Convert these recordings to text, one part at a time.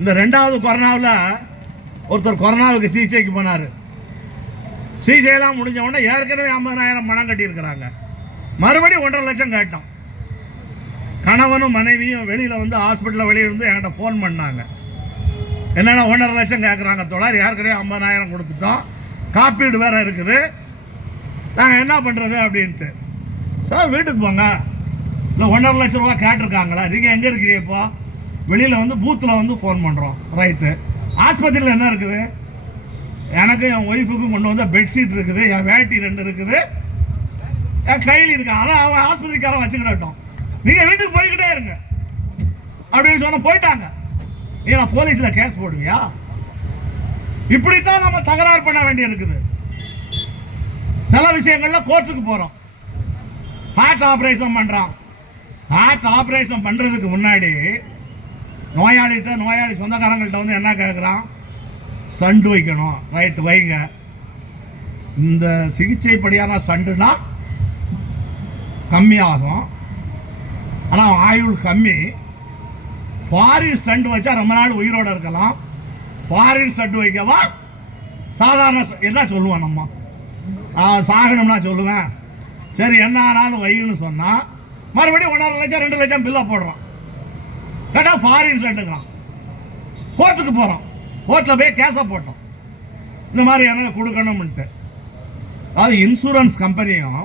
இந்த 2வது கொரோனாவில் ஒருத்தர் கொரோனாவுக்கு சிகிச்சைக்கு போனார். சிகிச்சையெல்லாம் முடிஞ்ச உடனே ஏற்கனவே 50,000 பணம் கட்டியிருக்கிறாங்க. மறுபடியும் 1.5 லட்சம் கேட்டோம். கணவனும் மனைவியும் வெளியில் வந்து ஹாஸ்பிட்டலில் வெளியே இருந்து என்கிட்ட ஃபோன் பண்ணாங்க. என்னென்னா 1.5 லட்சம் கேட்குறாங்க தோழர், ஏற்கனவே 50,000 கொடுத்துட்டோம், காப்பீடு வேறு இருக்குது, நாங்கள் என்ன பண்ணுறது அப்படின்ட்டு. சார் வீட்டுக்கு போங்க, இல்லை 1.5 லட்ச ரூபா கேட்டிருக்காங்களா, நீங்கள் எங்கே இருக்கிறீங்க? இப்போ வெளியில் வந்து பூத்தில் வந்து ஃபோன் பண்ணுறோம். ரைட்டு. ஆஸ்பத்திரியில் என்ன இருக்குது? எனக்கு என் ஒய்ஃபுக்கும் கொண்டு வந்த பெட்ஷீட் இருக்குது, என் வேட்டி 2 இருக்குது, என் கையில் இருக்கு. ஆனால் அவன் ஆஸ்பத்திரிக்காரன் வச்சுக்கிட்டோம், நீங்கள் வீட்டுக்கு போய்கிட்டே இருங்க அப்படின்னு சொன்ன போயிட்டாங்க. ஏன் போலீஸில் கேஸ் போடுவியா? இப்படித்தான் நம்ம தகராறு பண்ண வேண்டி இருக்குது. சில விஷயங்கள்ல கோர்ட்டுக்கு போகிறோம். ஹார்ட் ஆப்ரேஷன் பண்ணுறான். ஹார்ட் ஆப்ரேஷன் பண்ணுறதுக்கு முன்னாடி நோயாளி சொந்தக்காரங்கள்ட்ட வந்து என்ன கேட்குறான்? ஸ்டண்ட் வைக்கணும். ரைட்டு, வைங்க. இந்த சிகிச்சைப்படியான ஸ்டண்டுனா கம்மியாகும், ஆனால் ஆயுள் கம்மி. ஃபாரின் ஸ்டண்ட் வச்சா ரொம்ப நாள் உயிரோடு இருக்கலாம். ஃபாரின் ஸ்டண்ட் வைக்கவா சாதாரண என்ன சொல்லுவேன்? நம்ம சாகணும்னா சொல்லுவேன். சரி, என்ன ஆனாலும் வைன்னு சொன்னால் மறுபடியும் 1.5 லட்சம் 2 லட்சம் பில்லை போடுறான். கேட்டால் ஃபாரின் ஸ்டண்ட்டுக்கலாம். கோர்ட்டுக்கு போகிறோம். கோர்ட்டில் போய் கேஸை போட்டோம், இந்த மாதிரி எனக்கு கொடுக்கணும்ன்ட்டு. அதாவது இன்சூரன்ஸ் கம்பெனியும்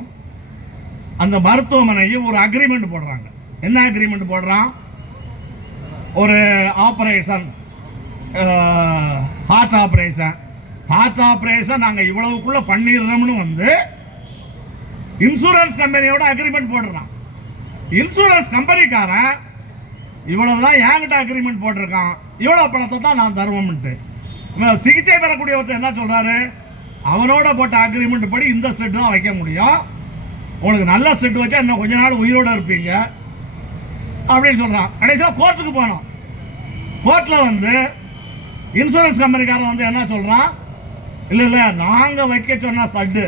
அந்த மருத்துவமனையும் ஒரு அக்ரிமெண்ட் போடுறாங்க. என்ன அக்ரிமெண்ட் போடுறான்? ஒரு ஆப்ரேஷன், ஹார்ட் ஆப்ரேஷன் நாங்கள் இவ்வளவுக்குள்ள பண்ணிடுறோம்னு வந்து இன்சூரன்ஸ் கம்பெனியோட அக்ரிமெண்ட் போடுறான். இன்சூரன்ஸ் கம்பெனிக்காரன் இவ்வளவுதான் என்கிட்ட அக்ரிமெண்ட் போட்டிருக்கான், இவ்வளவு பணத்தை தான் நான் தருவோம்ட்டு. சிகிச்சை பெறக்கூடியவர்கிட்ட என்ன சொல்றாரு? அவனோட போட்ட அக்ரிமெண்ட் படி இந்த ஸ்டெட் தான் வைக்க முடியும், உங்களுக்கு நல்ல ஸ்டெட் வச்சா இன்னும் கொஞ்ச நாள் உயிரோட இருப்பீங்க அப்படின்னு சொல்றான். கடைசியில் கோர்ட்டுக்கு போனோம். கோர்ட்டில் வந்து இன்சூரன்ஸ் கம்பெனிக்காரன் வந்து என்ன சொல்றான்? இல்லை நாங்கள் வைக்க சொன்ன ஸ்டட்டு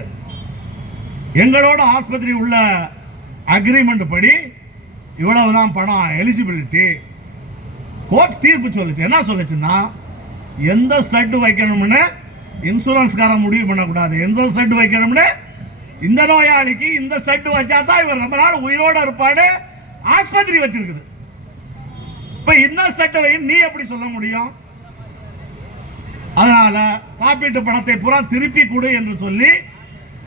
எங்களோட ஆஸ்பத்திரி உள்ள அக்ரிமெண்ட் படி இவ்வளவுதான் பணம் எலிஜிபிலிட்டி. கோர்ட் தீர்ப்பு சொல்லுச்சு. என்ன சொல்லுச்சுன்னா, எந்த ஸ்டட் வைக்கணும்னு இன்சூரன்ஸ்காரன் முடிவு பண்ணக்கூடாது. எந்த ஸ்டட் வைக்கணும்னு இந்த நோயாளிக்கு இந்த ஸ்டட் வச்சா தான் இவர் ரொம்ப நாள் உயிரோட இருப்பாடு ஆஸ்பத்திரி வச்சிருக்குது. இப்ப இந்த ஸ்டட் வை நீ எப்படி சொல்ல முடியும்? அதனால காப்பீட்டு பணத்தை பூரா திருப்பி கொடு என்று சொல்லி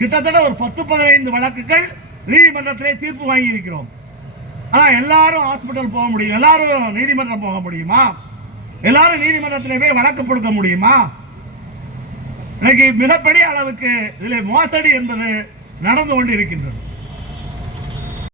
கிட்டத்தட்ட ஒரு 10-15 வழக்குகள் நீதிமன்றத்திலே தீர்ப்பு வாங்கி இருக்கிறோம். ஆனால் எல்லாரும் ஹாஸ்பிட்டல் போக முடியும், எல்லாரும் நீதிமன்றம் போக முடியுமா? எல்லாரும் நீதிமன்றத்திலே போய் வழக்கு கொடுக்க முடியுமா? இன்னைக்கு மிகப்பெரிய அளவுக்கு இதில் மோசடி என்பது நடந்து கொண்டு இருக்கின்றது.